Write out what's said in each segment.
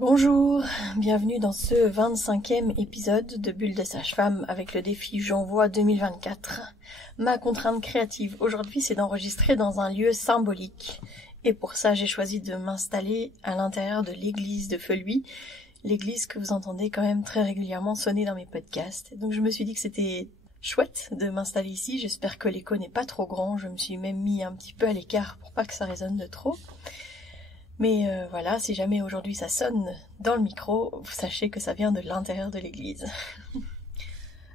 Bonjour, bienvenue dans ce 25e épisode de Bulle de Sage-Femme avec le défi J'envoie 2024. Ma contrainte créative aujourd'hui, c'est d'enregistrer dans un lieu symbolique. Et pour ça, j'ai choisi de m'installer à l'intérieur de l'église de Feuilluy, l'église que vous entendez quand même très régulièrement sonner dans mes podcasts. Donc je me suis dit que c'était chouette de m'installer ici. J'espère que l'écho n'est pas trop grand. Je me suis même mis un petit peu à l'écart pour pas que ça résonne de trop. Mais voilà, si jamais aujourd'hui ça sonne dans le micro, vous sachez que ça vient de l'intérieur de l'église.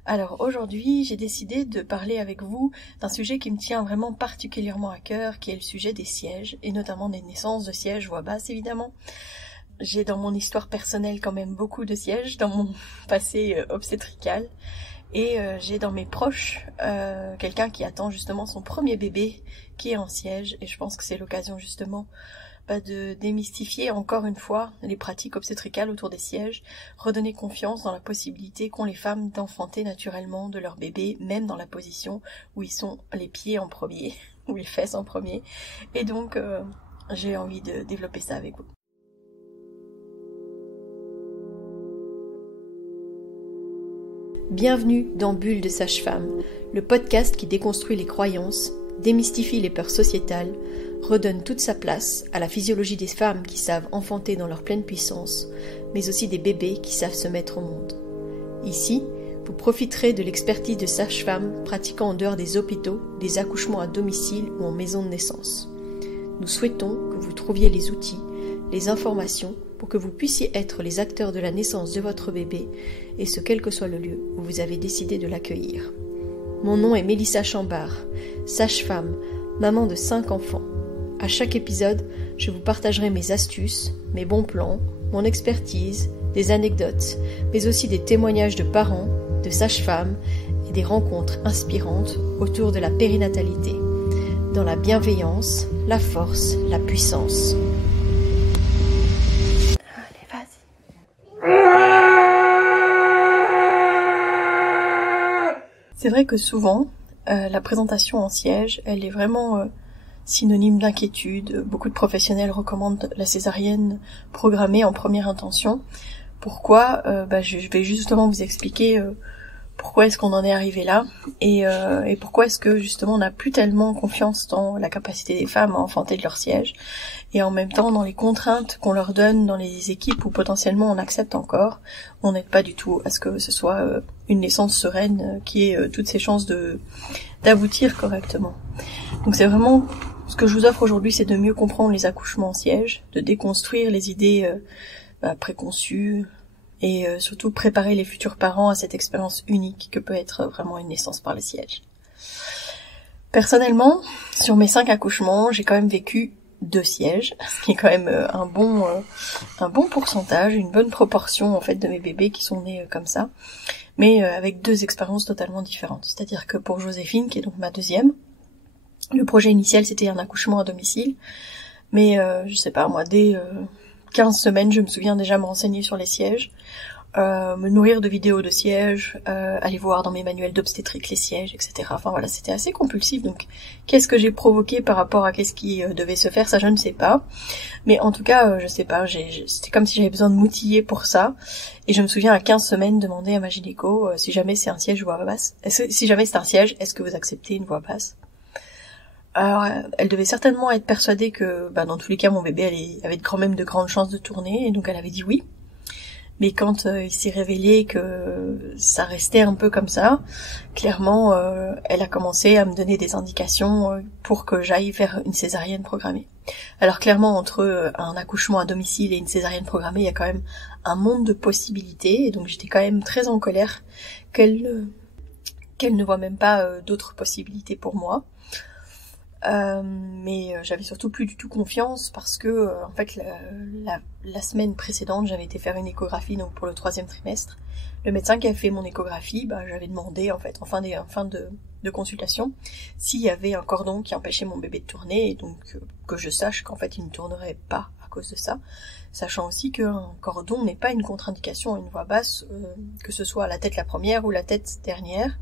Alors aujourd'hui, j'ai décidé de parler avec vous d'un sujet qui me tient vraiment particulièrement à cœur, qui est le sujet des sièges, et notamment des naissances de sièges voix basse évidemment. J'ai dans mon histoire personnelle quand même beaucoup de sièges, dans mon passé obstétrical, et j'ai dans mes proches quelqu'un qui attend justement son premier bébé qui est en siège, et je pense que c'est l'occasion justement de démystifier encore une fois les pratiques obstétricales autour des sièges, redonner confiance dans la possibilité qu'ont les femmes d'enfanter naturellement de leur bébé, même dans la position où ils sont les pieds en premier, ou les fesses en premier. Et donc, j'ai envie de développer ça avec vous. Bienvenue dans Bulle de Sage-Femme, le podcast qui déconstruit les croyances, démystifie les peurs sociétales, redonne toute sa place à la physiologie des femmes qui savent enfanter dans leur pleine puissance, mais aussi des bébés qui savent se mettre au monde. Ici, vous profiterez de l'expertise de sages-femmes pratiquant en dehors des hôpitaux, des accouchements à domicile ou en maison de naissance. Nous souhaitons que vous trouviez les outils, les informations pour que vous puissiez être les acteurs de la naissance de votre bébé, et ce quel que soit le lieu où vous avez décidé de l'accueillir. Mon nom est Mélissa Chambard, sage-femme, maman de 5 enfants. À chaque épisode, je vous partagerai mes astuces, mes bons plans, mon expertise, des anecdotes, mais aussi des témoignages de parents, de sages-femmes et des rencontres inspirantes autour de la périnatalité, dans la bienveillance, la force, la puissance. Allez, vas-y. C'est vrai que souvent, la présentation en siège, elle est vraiment synonyme d'inquiétude. Beaucoup de professionnels recommandent la césarienne programmée en première intention. Pourquoi je vais justement vous expliquer pourquoi est-ce qu'on en est arrivé là et pourquoi est-ce que justement on n'a plus tellement confiance dans la capacité des femmes à enfanter de leur siège et en même temps dans les contraintes qu'on leur donne dans les équipes où potentiellement on accepte encore. On n'aide pas du tout à ce que ce soit une naissance sereine qui ait toutes ses chances d'aboutir correctement. Donc c'est vraiment ce que je vous offre aujourd'hui, c'est de mieux comprendre les accouchements en siège, de déconstruire les idées préconçues et surtout préparer les futurs parents à cette expérience unique que peut être vraiment une naissance par le siège. Personnellement, sur mes 5 accouchements, j'ai quand même vécu 2 sièges, ce qui est quand même un bon pourcentage, une bonne proportion en fait de mes bébés qui sont nés comme ça, mais avec 2 expériences totalement différentes. C'est-à-dire que pour Joséphine, qui est donc ma deuxième, le projet initial, c'était un accouchement à domicile, mais je sais pas, moi, dès 15 semaines, je me souviens déjà me renseigner sur les sièges, me nourrir de vidéos de sièges, aller voir dans mes manuels d'obstétrique les sièges, etc. Enfin voilà, c'était assez compulsif, donc qu'est-ce que j'ai provoqué par rapport à qu'est-ce qui devait se faire, ça je ne sais pas, mais en tout cas, je sais pas, c'était comme si j'avais besoin de m'outiller pour ça, et je me souviens à 15 semaines demander à ma gynéco si jamais c'est un siège voix basse, si jamais c'est un siège, est-ce que vous acceptez une voix basse? Alors, elle devait certainement être persuadée que, dans tous les cas, mon bébé avait quand même de grandes chances de tourner, et donc elle avait dit oui. Mais quand il s'est révélé que ça restait un peu comme ça, clairement, elle a commencé à me donner des indications pour que j'aille vers une césarienne programmée. Alors clairement, entre un accouchement à domicile et une césarienne programmée, il y a quand même un monde de possibilités, et donc j'étais quand même très en colère qu'elle ne voit même pas d'autres possibilités pour moi. Mais j'avais surtout plus du tout confiance parce que en fait la semaine précédente j'avais été faire une échographie donc pour le 3e trimestre. Le médecin qui a fait mon échographie, j'avais demandé en fait en fin de consultation s'il y avait un cordon qui empêchait mon bébé de tourner et donc que je sache qu'en fait il ne tournerait pas à cause de ça, sachant aussi qu'un cordon n'est pas une contre-indication à une voix basse, que ce soit la tête la première ou la tête dernière.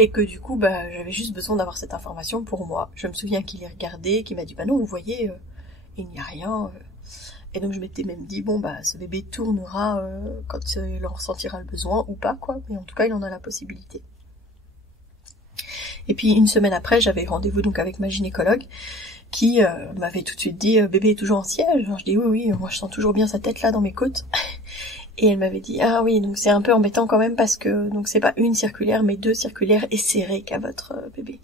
Et que du coup, j'avais juste besoin d'avoir cette information pour moi. Je me souviens qu'il y regardé, qu'il m'a dit, non, vous voyez, il n'y a rien. Et donc je m'étais même dit, bon bah ce bébé tournera quand il en ressentira le besoin ou pas, quoi, mais en tout cas il en a la possibilité. Et puis une semaine après, j'avais rendez-vous donc avec ma gynécologue qui m'avait tout de suite dit bébé est toujours en siège. Alors je dis oui, moi je sens toujours bien sa tête là dans mes côtes. Et elle m'avait dit ah oui, donc c'est un peu embêtant quand même parce que donc c'est pas une circulaire mais 2 circulaires serrées qu'a votre bébé.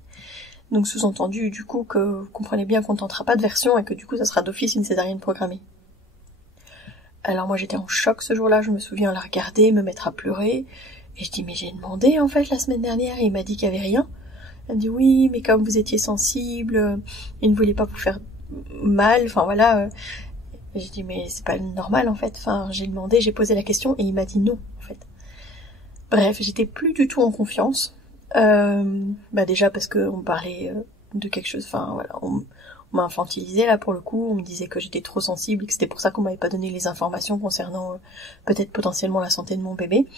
Donc sous-entendu du coup que vous comprenez bien qu'on tentera pas de version et que du coup ça sera d'office une césarienne programmée. Alors moi j'étais en choc ce jour-là, je me souviens la regarder, me mettre à pleurer, et je dis mais j'ai demandé en fait la semaine dernière et il m'a dit qu'il y avait rien. Elle me dit oui mais comme vous étiez sensible, il ne voulait pas vous faire mal, enfin voilà. Et je dis mais c'est pas normal en fait, enfin j'ai demandé, j'ai posé la question et il m'a dit non en fait. Bref, j'étais plus du tout en confiance. Déjà parce que on parlait de quelque chose, enfin voilà, on m'a infantilisé là pour le coup, on me disait que j'étais trop sensible et que c'était pour ça qu'on m'avait pas donné les informations concernant peut-être potentiellement la santé de mon bébé.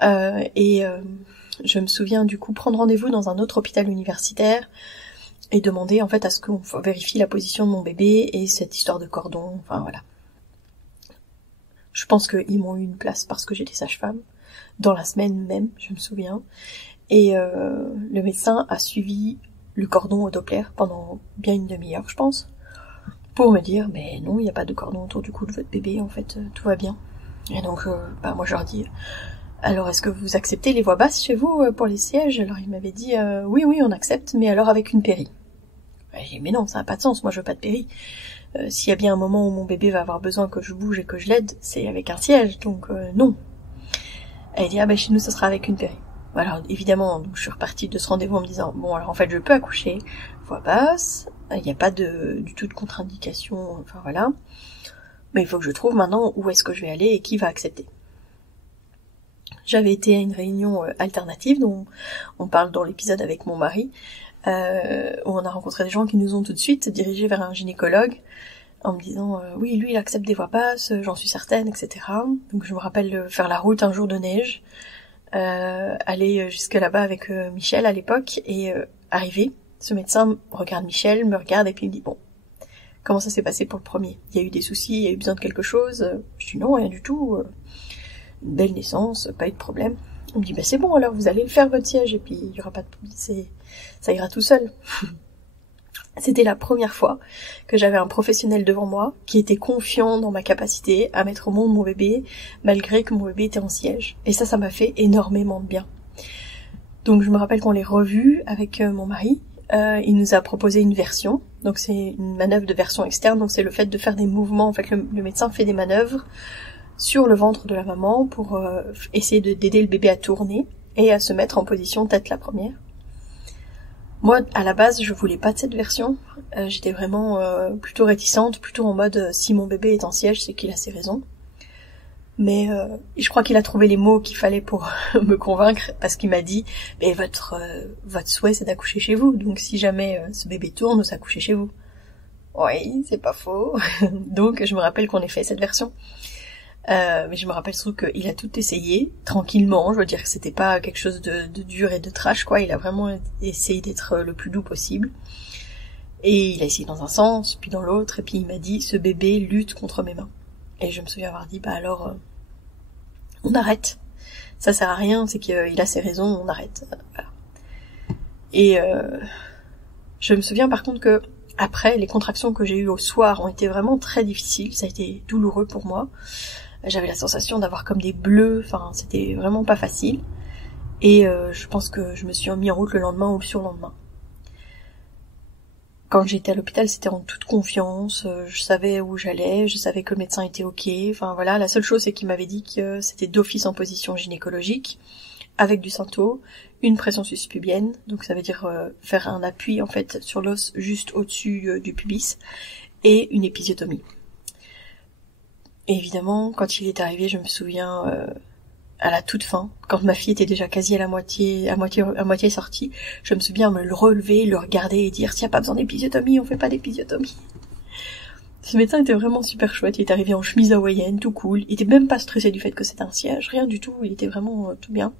Je me souviens du coup prendre rendez-vous dans un autre hôpital universitaire et demander en fait à ce qu'on vérifie la position de mon bébé et cette histoire de cordon, enfin voilà. Je pense qu'ils m'ont eu une place parce que j'étais sage-femme, dans la semaine même, je me souviens. Et le médecin a suivi le cordon au Doppler pendant bien une demi-heure, je pense, pour me dire, mais non, il n'y a pas de cordon autour du cou de votre bébé, en fait, tout va bien. Et donc, moi je leur dis, alors est-ce que vous acceptez les voix basses chez vous pour les sièges? Alors il m'avait dit, oui, on accepte, mais alors avec une péri. J'ai dit, mais non, ça n'a pas de sens, moi je veux pas de péri. S'il y a bien un moment où mon bébé va avoir besoin que je bouge et que je l'aide, c'est avec un siège, donc non. Elle dit, chez nous ça sera avec une péri. Alors évidemment, donc, je suis repartie de ce rendez-vous en me disant, bon alors en fait je peux accoucher, voix basse, il n'y a pas du tout de contre-indication, enfin voilà, mais il faut que je trouve maintenant où est-ce que je vais aller et qui va accepter. J'avais été à une réunion alternative dont on parle dans l'épisode avec mon mari, où on a rencontré des gens qui nous ont tout de suite dirigés vers un gynécologue en me disant oui lui il accepte des voix basses, j'en suis certaine, etc. Donc je me rappelle faire la route un jour de neige, aller jusque là-bas avec Michel à l'époque et arriver. Ce médecin regarde Michel, me regarde et puis il me dit bon, comment ça s'est passé pour le premier? Il y a eu des soucis, il y a eu besoin de quelque chose? Je dis non, rien du tout, une belle naissance, pas eu de problème. Il me dit c'est bon alors vous allez le faire votre siège et puis il y aura pas de ça ira tout seul. C'était la première fois que j'avais un professionnel devant moi qui était confiant dans ma capacité à mettre au monde mon bébé malgré que mon bébé était en siège. Et ça m'a fait énormément de bien. Donc je me rappelle qu'on l'ait revu avec mon mari. Il nous a proposé une version. Donc c'est une manœuvre de version externe. Donc c'est le fait de faire des mouvements. En fait le médecin fait des manœuvres sur le ventre de la maman pour essayer d'aider le bébé à tourner et à se mettre en position tête la première. Moi, à la base, je voulais pas de cette version. J'étais vraiment plutôt réticente, plutôt en mode si mon bébé est en siège, c'est qu'il a ses raisons. Mais je crois qu'il a trouvé les mots qu'il fallait pour me convaincre, parce qu'il m'a dit mais votre souhait c'est d'accoucher chez vous, donc si jamais ce bébé tourne, vous accouchez chez vous. Oui, c'est pas faux. Donc je me rappelle qu'on ait fait cette version. Mais je me rappelle surtout qu'il a tout essayé, tranquillement, je veux dire que c'était pas quelque chose de dur et de trash, quoi, il a vraiment essayé d'être le plus doux possible. Et il a essayé dans un sens, puis dans l'autre, et puis il m'a dit, ce bébé lutte contre mes mains. Et je me souviens avoir dit, alors, on arrête. Ça sert à rien, c'est qu'il a ses raisons, on arrête. Voilà. Et je me souviens par contre que, après, les contractions que j'ai eues au soir ont été vraiment très difficiles, ça a été douloureux pour moi. J'avais la sensation d'avoir comme des bleus, enfin c'était vraiment pas facile. Et je pense que je me suis mis en route le lendemain ou le surlendemain. Quand j'étais à l'hôpital, c'était en toute confiance, je savais où j'allais, je savais que le médecin était ok, enfin voilà, la seule chose c'est qu'il m'avait dit que c'était d'office en position gynécologique, avec du Synto, une pression suspubienne, donc ça veut dire faire un appui en fait sur l'os juste au-dessus du pubis, et une épisiotomie. Et évidemment, quand il est arrivé, je me souviens à la toute fin, quand ma fille était déjà quasi à moitié sortie, je me souviens me le relever, le regarder et dire s'il n'y a pas besoin d'épisiotomie, on fait pas d'épisiotomie. Ce médecin était vraiment super chouette, il est arrivé en chemise hawaïenne, tout cool, il était même pas stressé du fait que c'était un siège, rien du tout, il était vraiment tout bien.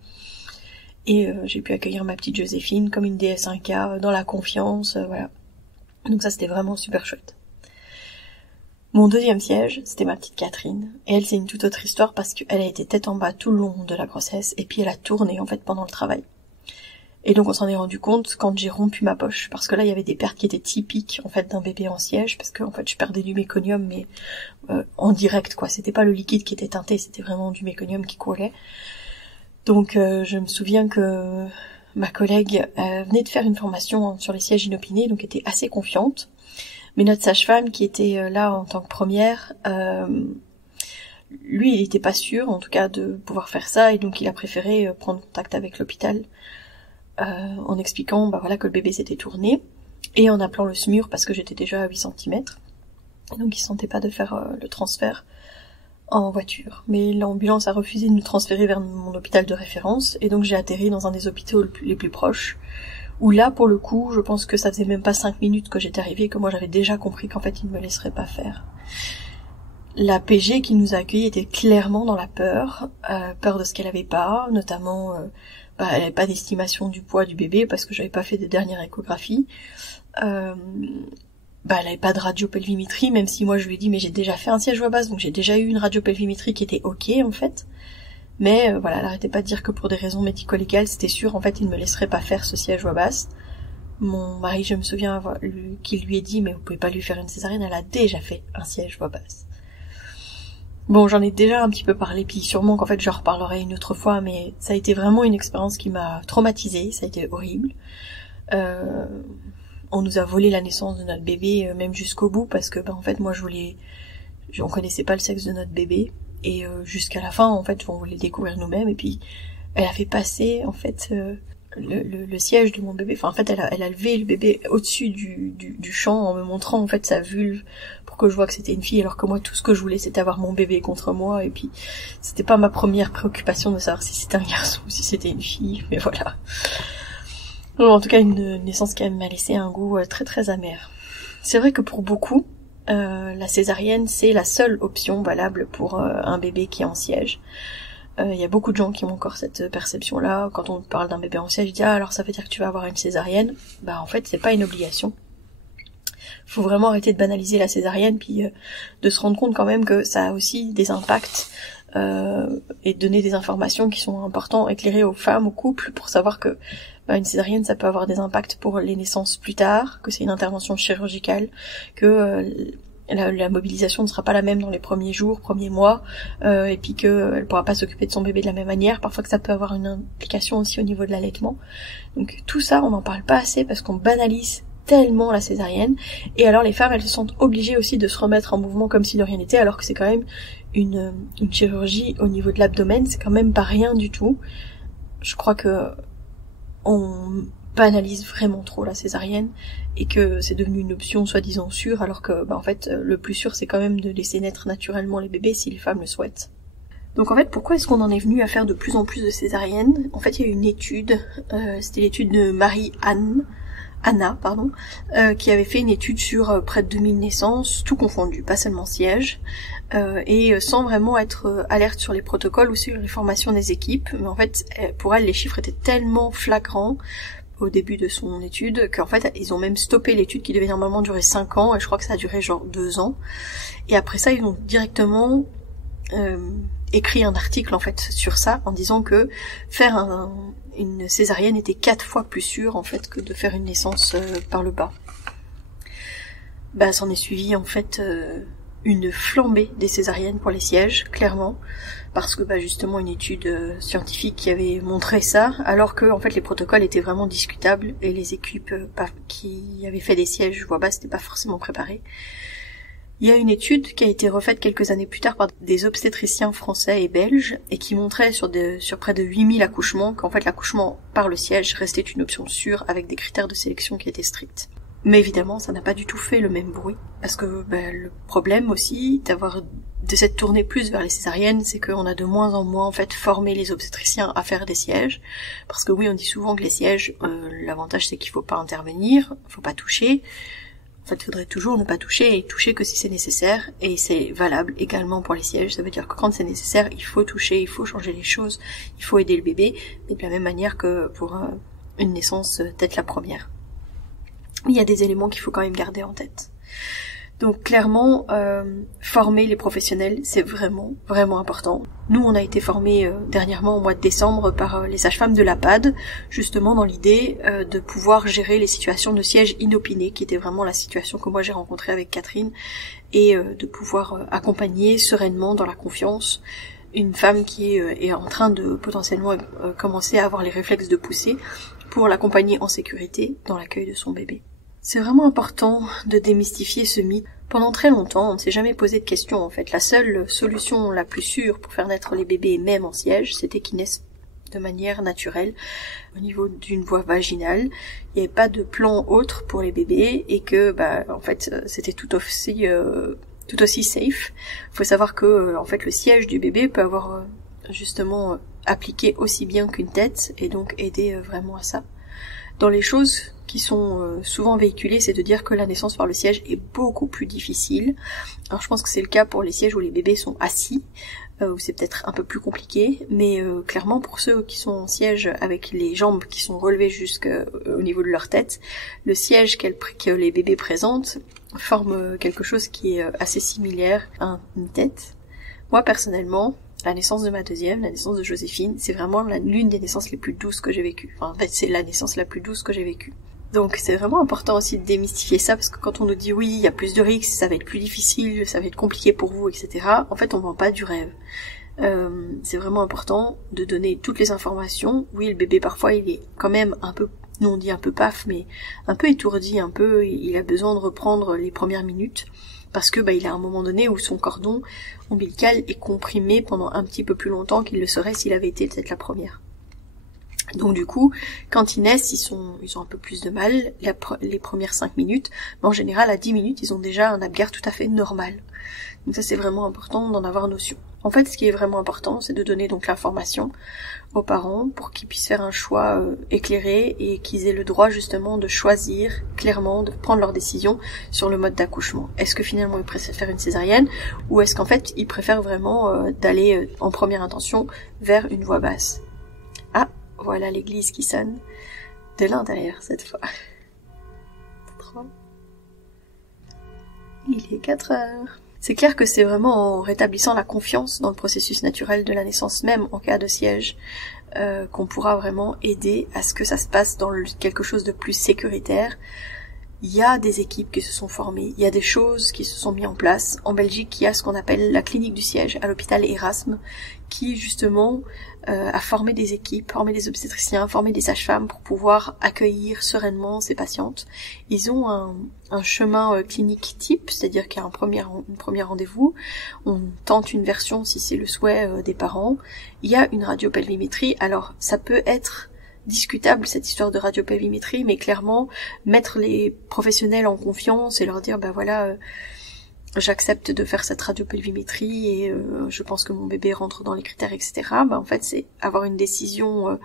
Et j'ai pu accueillir ma petite Joséphine comme une déesse Inca, dans la confiance, voilà. Donc ça c'était vraiment super chouette. Mon deuxième siège, c'était ma petite Catherine. Et elle, c'est une toute autre histoire parce qu'elle a été tête en bas tout le long de la grossesse et puis elle a tourné en fait pendant le travail. Et donc on s'en est rendu compte quand j'ai rompu ma poche, parce que là il y avait des pertes qui étaient typiques en fait d'un bébé en siège, parce que en fait je perdais du méconium mais en direct quoi, c'était pas le liquide qui était teinté, c'était vraiment du méconium qui coulait. Donc je me souviens que ma collègue venait de faire une formation sur les sièges inopinés, donc était assez confiante. Mais notre sage-femme qui était là en tant que première, lui il était pas sûr en tout cas de pouvoir faire ça, et donc il a préféré prendre contact avec l'hôpital en expliquant que le bébé s'était tourné, et en appelant le SMUR parce que j'étais déjà à 8 cm. Donc il se sentait pas de faire le transfert en voiture. Mais l'ambulance a refusé de nous transférer vers mon hôpital de référence, et donc j'ai atterri dans un des hôpitaux les plus proches, où là, pour le coup, je pense que ça faisait même pas 5 minutes que j'étais arrivée, que moi j'avais déjà compris qu'en fait, ils ne me laisseraient pas faire. La PG qui nous a accueillis était clairement dans la peur de ce qu'elle avait pas, notamment, elle avait pas d'estimation du poids du bébé, parce que j'avais pas fait de dernière échographie. Elle avait pas de radiopelvimétrie, même si moi je lui ai dit, mais j'ai déjà fait un siège voix basse, donc j'ai déjà eu une radiopelvimétrie qui était ok, en fait. Mais elle arrêtait pas de dire que pour des raisons médico-légales, c'était sûr, en fait, il ne me laisserait pas faire ce siège voix basse. Mon mari, je me souviens qu'il lui ait dit, mais vous pouvez pas lui faire une césarienne, elle a déjà fait un siège voix basse. Bon, j'en ai déjà un petit peu parlé, puis sûrement qu'en fait j'en reparlerai une autre fois, mais ça a été vraiment une expérience qui m'a traumatisée, ça a été horrible. On nous a volé la naissance de notre bébé, même jusqu'au bout, parce que en fait moi on connaissait pas le sexe de notre bébé. Et jusqu'à la fin, en fait, on voulait le découvrir nous-mêmes. Et puis, elle a fait passer, en fait, le siège de mon bébé. Enfin, en fait, elle a levé le bébé au-dessus du champ en me montrant, en fait, sa vulve pour que je vois que c'était une fille. Alors que moi, tout ce que je voulais, c'était avoir mon bébé contre moi. Et puis, c'était pas ma première préoccupation de savoir si c'était un garçon ou si c'était une fille. Mais voilà. Donc, en tout cas, une naissance qui m'a laissé un goût très très amer. C'est vrai que pour beaucoup, la césarienne, c'est la seule option valable pour un bébé qui est en siège. Il y a beaucoup de gens qui ont encore cette perception-là. Quand on parle d'un bébé en siège, ils disent alors ça veut dire que tu vas avoir une césarienne. En fait, c'est pas une obligation. Faut vraiment arrêter de banaliser la césarienne, puis de se rendre compte quand même que ça a aussi des impacts et donner des informations qui sont importantes, éclairer aux femmes, aux couples, pour savoir que une césarienne, ça peut avoir des impacts pour les naissances plus tard, que c'est une intervention chirurgicale, que la mobilisation ne sera pas la même dans les premiers jours, premiers mois, et puis qu'elle pourra pas s'occuper de son bébé de la même manière. Parfois que ça peut avoir une implication aussi au niveau de l'allaitement. Donc tout ça, on n'en parle pas assez parce qu'on banalise tellement la césarienne, et alors les femmes, elles se sentent obligées aussi de se remettre en mouvement comme si de rien n'était, alors que c'est quand même une chirurgie au niveau de l'abdomen, c'est quand même pas rien du tout. Je crois que on banalise vraiment trop la césarienne, et que c'est devenu une option soi-disant sûre, alors que en fait le plus sûr c'est quand même de laisser naître naturellement les bébés si les femmes le souhaitent. Donc en fait, pourquoi est-ce qu'on en est venu à faire de plus en plus de césariennes? En fait, il y a eu une étude, c'était l'étude de Anna, qui avait fait une étude sur près de 2000 naissances, tout confondu, pas seulement siège, et sans vraiment être alerte sur les protocoles ou sur les formations des équipes. Mais en fait, pour elle, les chiffres étaient tellement flagrants au début de son étude qu'en fait, ils ont même stoppé l'étude qui devait normalement durer 5 ans, et je crois que ça a duré genre 2 ans. Et après ça, ils ont directement écrit un article en fait sur ça, en disant que faire une césarienne était 4 fois plus sûr en fait que de faire une naissance par le bas. S'en est suivi en fait une flambée des césariennes pour les sièges, clairement, parce que justement une étude scientifique qui avait montré ça, alors que en fait les protocoles étaient vraiment discutables et les équipes qui avaient fait des sièges voix basse n'étaient pas forcément préparées. Il y a une étude qui a été refaite quelques années plus tard par des obstétriciens français et belges, et qui montrait sur près de 8000 accouchements qu'en fait l'accouchement par le siège restait une option sûre avec des critères de sélection qui étaient stricts. Mais évidemment, ça n'a pas du tout fait le même bruit, parce que le problème aussi de s'être tourné plus vers les césariennes, c'est qu'on a de moins en moins en fait formé les obstétriciens à faire des sièges, parce que oui, on dit souvent que les sièges, l'avantage c'est qu'il faut pas intervenir, faut pas toucher. En fait, il faudrait toujours ne pas toucher, et toucher que si c'est nécessaire, et c'est valable également pour les sièges. Ça veut dire que quand c'est nécessaire, il faut toucher, il faut changer les choses, il faut aider le bébé, mais de la même manière que pour une naissance telle la première. Il y a des éléments qu'il faut quand même garder en tête. Donc clairement, former les professionnels, c'est vraiment, vraiment important. Nous, on a été formés dernièrement au mois de décembre par les sages-femmes de l'APAD, justement dans l'idée de pouvoir gérer les situations de siège inopiné, qui était vraiment la situation que moi j'ai rencontrée avec Catherine, et de pouvoir accompagner sereinement dans la confiance une femme qui est en train de potentiellement commencer à avoir les réflexes de pousser, pour l'accompagner en sécurité dans l'accueil de son bébé. C'est vraiment important de démystifier ce mythe. Pendant très longtemps, on ne s'est jamais posé de questions en fait. La seule solution la plus sûre pour faire naître les bébés, même en siège, c'était qu'ils naissent de manière naturelle, au niveau d'une voie vaginale. Il n'y avait pas de plan autre pour les bébés et que, en fait, c'était tout aussi safe. Il faut savoir que, en fait, le siège du bébé peut avoir justement appliqué aussi bien qu'une tête et donc aider vraiment à ça. Dans les choses qui sont souvent véhiculées, c'est de dire que la naissance par le siège est beaucoup plus difficile. Alors je pense que c'est le cas pour les sièges où les bébés sont assis, où c'est peut-être un peu plus compliqué, mais clairement pour ceux qui sont en siège avec les jambes qui sont relevées jusqu'au niveau de leur tête, le siège que les bébés présentent forme quelque chose qui est assez similaire à une tête. Moi personnellement, la naissance de ma deuxième, la naissance de Joséphine, c'est vraiment l'une des naissances les plus douces que j'ai vécues. Enfin, en fait, c'est la naissance la plus douce que j'ai vécue. Donc c'est vraiment important aussi de démystifier ça, parce que quand on nous dit oui, il y a plus de risques, ça va être plus difficile, ça va être compliqué pour vous, etc. En fait, on vend pas du rêve. C'est vraiment important de donner toutes les informations. Oui, le bébé, parfois, il est quand même un peu, nous on dit un peu paf, mais un peu étourdi, il a besoin de reprendre les premières minutes. Parce que il a un moment donné où son cordon ombilical est comprimé pendant un petit peu plus longtemps qu'il le serait s'il avait été peut-être la première. Donc du coup, quand ils naissent, ils ont un peu plus de mal les premières 5 minutes, mais en général à 10 minutes, ils ont déjà un Apgar tout à fait normal. Donc ça c'est vraiment important d'en avoir notion. En fait, ce qui est vraiment important, c'est de donner donc l'information aux parents pour qu'ils puissent faire un choix éclairé et qu'ils aient le droit justement de choisir clairement, de prendre leur décision sur le mode d'accouchement. Est-ce que finalement ils préfèrent faire une césarienne ou est-ce qu'en fait ils préfèrent vraiment d'aller en première intention vers une voie basse? Ah, voilà l'église qui sonne de l'intérieur cette fois. 3. Il est 4 heures. C'est clair que c'est vraiment en rétablissant la confiance dans le processus naturel de la naissance, même en cas de siège, qu'on pourra vraiment aider à ce que ça se passe dans quelque chose de plus sécuritaire. Il y a des équipes qui se sont formées, il y a des choses qui se sont mises en place. En Belgique, il y a ce qu'on appelle la clinique du siège à l'hôpital Erasme, qui justement a formé des équipes, formé des obstétriciens, formé des sages-femmes pour pouvoir accueillir sereinement ces patientes. Ils ont un chemin clinique type, c'est-à-dire qu'il y a un premier rendez-vous, on tente une version si c'est le souhait des parents. Il y a une radiopelvimétrie, alors ça peut être discutable cette histoire de radiopelvimétrie, mais clairement mettre les professionnels en confiance et leur dire j'accepte de faire cette radiopelvimétrie et je pense que mon bébé rentre dans les critères, etc. En fait, c'est avoir une décision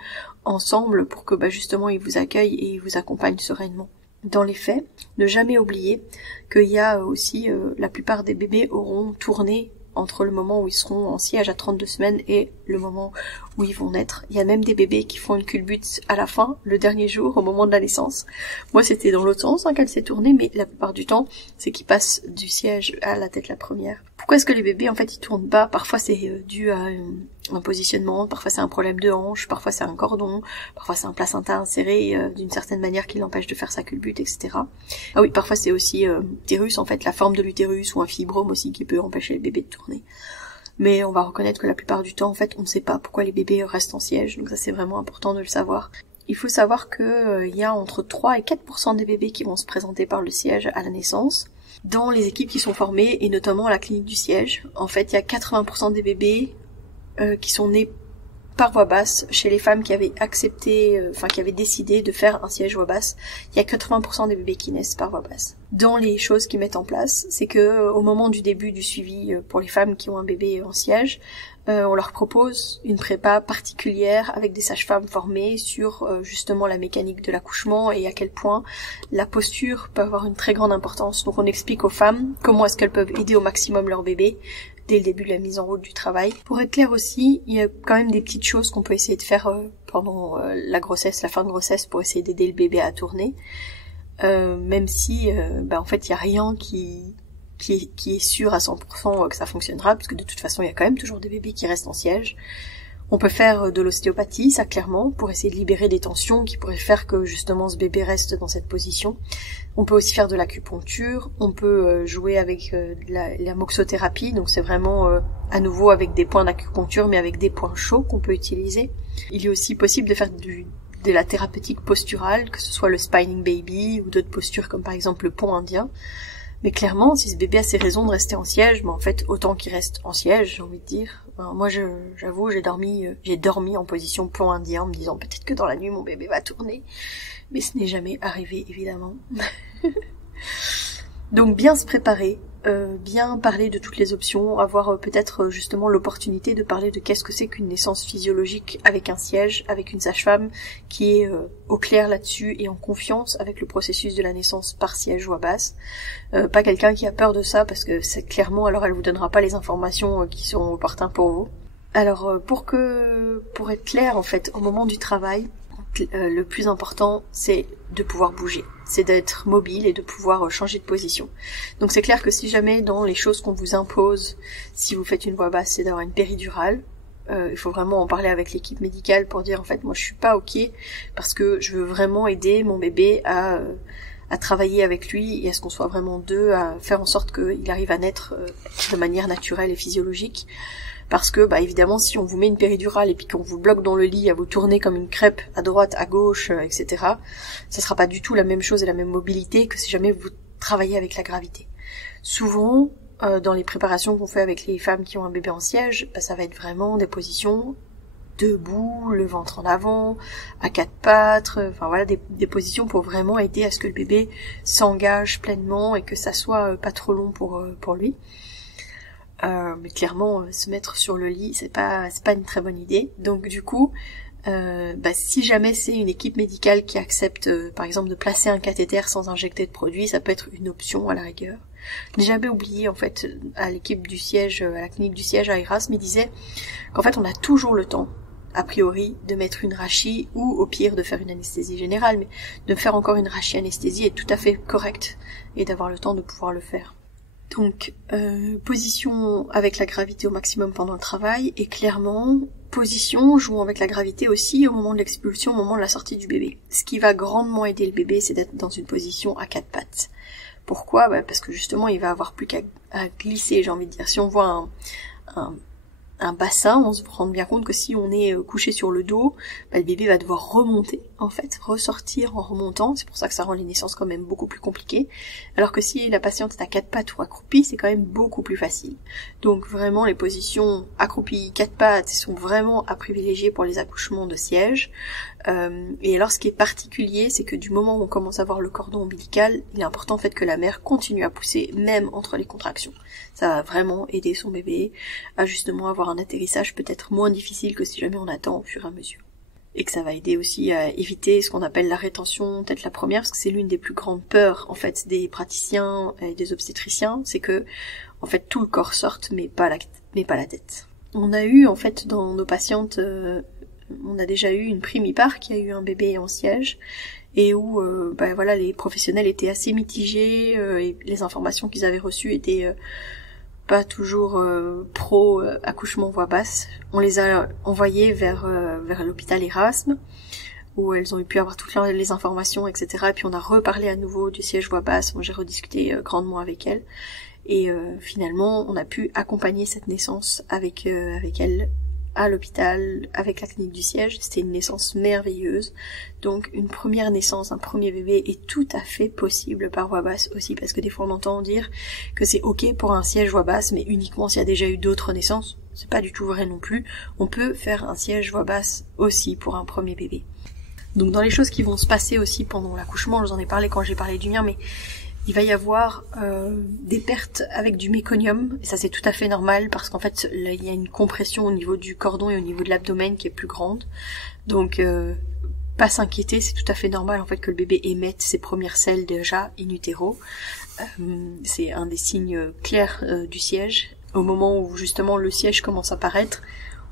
ensemble pour que justement ils vous accueillent et ils vous accompagnent sereinement. Dans les faits, ne jamais oublier qu'il y a aussi la plupart des bébés auront tourné entre le moment où ils seront en siège à 32 semaines et le moment où ils vont naître. Il y a même des bébés qui font une culbute à la fin, le dernier jour, au moment de la naissance. Moi, c'était dans l'autre sens qu'elle s'est tournée, mais la plupart du temps, c'est qu'ils passent du siège à la tête la première. Pourquoi est-ce que les bébés, en fait, ils tournent bas? Parfois, c'est dû à un positionnement, parfois c'est un problème de hanche, parfois c'est un cordon, parfois c'est un placenta inséré d'une certaine manière qui l'empêche de faire sa culbute, etc. Ah oui, parfois c'est aussi l'utérus, en fait, la forme de l'utérus ou un fibrome aussi qui peut empêcher les bébés de tourner. Mais on va reconnaître que la plupart du temps, en fait, on ne sait pas pourquoi les bébés restent en siège, donc ça c'est vraiment important de le savoir. Il faut savoir que il y a entre 3 et 4% des bébés qui vont se présenter par le siège à la naissance. Dans les équipes qui sont formées, et notamment à la clinique du siège, en fait, il y a 80% des bébés qui sont nés par voie basse chez les femmes qui avaient accepté, qui avaient décidé de faire un siège voie basse. Il y a 80% des bébés qui naissent par voie basse. Dans les choses qu'ils mettent en place, c'est que au moment du début du suivi pour les femmes qui ont un bébé en siège, on leur propose une prépa particulière avec des sages-femmes formées sur justement la mécanique de l'accouchement et à quel point la posture peut avoir une très grande importance. Donc on explique aux femmes comment est-ce qu'elles peuvent aider au maximum leur bébé dès le début de la mise en route du travail. Pour être clair aussi, il y a quand même des petites choses qu'on peut essayer de faire pendant la grossesse, la fin de grossesse, pour essayer d'aider le bébé à tourner. Même si, en fait, il y a rien qui qui est sûr à 100% que ça fonctionnera, puisque de toute façon il y a quand même toujours des bébés qui restent en siège. On peut faire de l'ostéopathie, ça clairement, pour essayer de libérer des tensions qui pourraient faire que justement ce bébé reste dans cette position. On peut aussi faire de l'acupuncture, on peut jouer avec la moxothérapie, donc c'est vraiment à nouveau avec des points d'acupuncture mais avec des points chauds qu'on peut utiliser. Il est aussi possible de faire de la thérapeutique posturale, que ce soit le spinning baby ou d'autres postures comme par exemple le pont indien. Mais clairement, si ce bébé a ses raisons de rester en siège, en fait, autant qu'il reste en siège, j'ai envie de dire. Alors, moi, j'avoue, j'ai dormi en position plomb indien en me disant peut-être que dans la nuit, mon bébé va tourner. Mais ce n'est jamais arrivé, évidemment. Donc, bien se préparer, bien parler de toutes les options, avoir peut-être justement l'opportunité de parler de qu'est-ce que c'est qu'une naissance physiologique avec un siège, avec une sage-femme qui est au clair là-dessus et en confiance avec le processus de la naissance par siège ou à basse. Pas quelqu'un qui a peur de ça parce que c'est clairement, alors elle vous donnera pas les informations qui sont opportunes pour vous. Alors pour être clair en fait, au moment du travail, le plus important c'est de pouvoir bouger, c'est d'être mobile et de pouvoir changer de position. Donc c'est clair que si jamais dans les choses qu'on vous impose, si vous faites une voix basse, c'est d'avoir une péridurale, il faut vraiment en parler avec l'équipe médicale pour dire en fait moi je suis pas ok parce que je veux vraiment aider mon bébé à travailler avec lui et à ce qu'on soit vraiment deux, à faire en sorte qu'il arrive à naître de manière naturelle et physiologique. Parce que, évidemment, si on vous met une péridurale et puis qu'on vous bloque dans le lit à vous tourner comme une crêpe à droite, à gauche, etc., ça sera pas du tout la même chose et la même mobilité que si jamais vous travaillez avec la gravité. Souvent, dans les préparations qu'on fait avec les femmes qui ont un bébé en siège, ça va être vraiment des positions debout, le ventre en avant, à quatre pattes, enfin voilà, des positions pour vraiment aider à ce que le bébé s'engage pleinement et que ça soit pas trop long pour lui. Mais clairement, se mettre sur le lit, c'est pas une très bonne idée. Donc du coup, si jamais c'est une équipe médicale qui accepte, par exemple, de placer un cathéter sans injecter de produit, ça peut être une option à la rigueur. J'ai jamais oublié, en fait, à l'équipe du siège, à la clinique du siège à Erasme, il disait qu'en fait, on a toujours le temps, a priori, de mettre une rachie ou au pire de faire une anesthésie générale, mais de faire encore une rachie anesthésie est tout à fait correct et d'avoir le temps de pouvoir le faire. Donc, position avec la gravité au maximum pendant le travail, et clairement, position jouant avec la gravité aussi au moment de l'expulsion, au moment de la sortie du bébé. Ce qui va grandement aider le bébé, c'est d'être dans une position à quatre pattes. Pourquoi ? Parce que justement, il va avoir plus qu'à glisser, j'ai envie de dire. Si on voit un bassin, on se rend bien compte que si on est couché sur le dos, le bébé va devoir remonter, en fait, ressortir en remontant. C'est pour ça que ça rend les naissances quand même beaucoup plus compliquées. Alors que si la patiente est à quatre pattes ou accroupie, c'est quand même beaucoup plus facile. Donc vraiment, les positions accroupies, quatre pattes sont vraiment à privilégier pour les accouchements de siège. Et alors, ce qui est particulier, c'est que du moment où on commence à voir le cordon ombilical, il est important en fait que la mère continue à pousser, même entre les contractions. Ça va vraiment aider son bébé à justement avoir un atterrissage peut-être moins difficile que si jamais on attend au fur et à mesure. Et que ça va aider aussi à éviter ce qu'on appelle la rétention, peut-être la première, parce que c'est l'une des plus grandes peurs en fait des praticiens et des obstétriciens, c'est que en fait tout le corps sorte, mais pas la tête. On a eu en fait dans nos patientes on a déjà eu une primipare qui a eu un bébé en siège et où les professionnels étaient assez mitigés et les informations qu'ils avaient reçues étaient pas toujours pro accouchement voix basse. On les a envoyées vers l'hôpital Erasme où elles ont pu avoir toutes les informations, etc. Et puis on a reparlé à nouveau du siège voix basse. Moi j'ai rediscuté grandement avec elles et finalement on a pu accompagner cette naissance avec elles à l'hôpital, avec la clinique du siège. C'était une naissance merveilleuse. Donc une première naissance, un premier bébé est tout à fait possible par voix basse aussi, parce que des fois on entend dire que c'est ok pour un siège voix basse, mais uniquement s'il y a déjà eu d'autres naissances. C'est pas du tout vrai non plus. On peut faire un siège voix basse aussi pour un premier bébé. Donc dans les choses qui vont se passer aussi pendant l'accouchement, je vous en ai parlé quand j'ai parlé du mien, mais il va y avoir des pertes avec du méconium, et ça c'est tout à fait normal parce qu'en fait là, il y a une compression au niveau du cordon et au niveau de l'abdomen qui est plus grande. Donc pas s'inquiéter, c'est tout à fait normal en fait que le bébé émette ses premières selles déjà in utero. C'est un des signes clairs du siège. Au moment où justement le siège commence à paraître,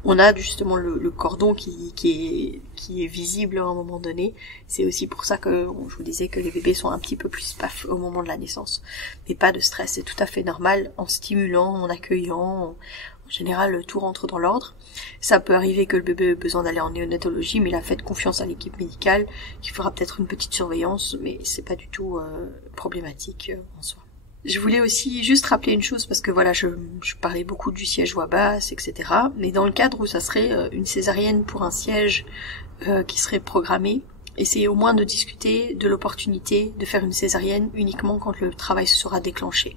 on a justement le cordon qui est visible à un moment donné. C'est aussi pour ça que je vous disais que les bébés sont un petit peu plus paf au moment de la naissance. Mais pas de stress, c'est tout à fait normal, en stimulant, en accueillant. En général, tout rentre dans l'ordre. Ça peut arriver que le bébé ait besoin d'aller en néonatologie, mais là, faites confiance à l'équipe médicale, qui fera peut-être une petite surveillance, mais c'est pas du tout problématique en soi. Je voulais aussi juste rappeler une chose, parce que voilà, je parlais beaucoup du siège voix basse, etc. Mais dans le cadre où ça serait une césarienne pour un siège qui serait programmé, essayez au moins de discuter de l'opportunité de faire une césarienne uniquement quand le travail se sera déclenché.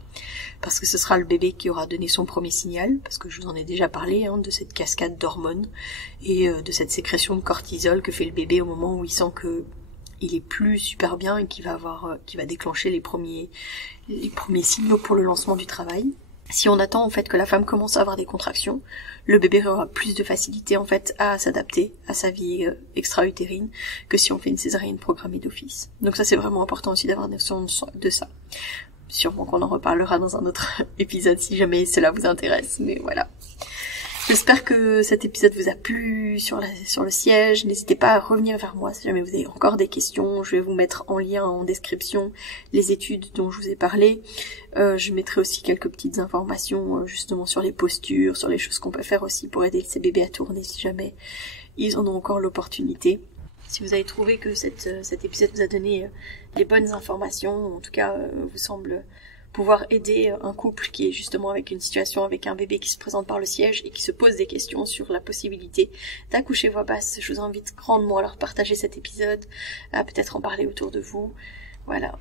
Parce que ce sera le bébé qui aura donné son premier signal, parce que je vous en ai déjà parlé, de cette cascade d'hormones et de cette sécrétion de cortisol que fait le bébé au moment où il sent que il est plus super bien et qui va déclencher les premiers signaux pour le lancement du travail. Si on attend en fait que la femme commence à avoir des contractions, le bébé aura plus de facilité en fait à s'adapter à sa vie extra-utérine que si on fait une césarienne programmée d'office. Donc ça c'est vraiment important aussi d'avoir notion de ça. Sûrement qu'on en reparlera dans un autre épisode si jamais cela vous intéresse, mais voilà. J'espère que cet épisode vous a plu sur le siège. N'hésitez pas à revenir vers moi si jamais vous avez encore des questions. Je vais vous mettre en lien en description les études dont je vous ai parlé. Je mettrai aussi quelques petites informations justement sur les postures, sur les choses qu'on peut faire aussi pour aider ces bébés à tourner si jamais ils en ont encore l'opportunité. Si vous avez trouvé que cet épisode vous a donné les bonnes informations, en tout cas vous semble pouvoir aider un couple qui est justement avec une situation avec un bébé qui se présente par le siège et qui se pose des questions sur la possibilité d'accoucher voix basse, je vous invite grandement à leur partager cet épisode, à peut-être en parler autour de vous. Voilà,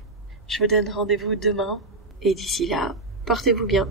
je vous donne rendez-vous demain et d'ici là, portez-vous bien.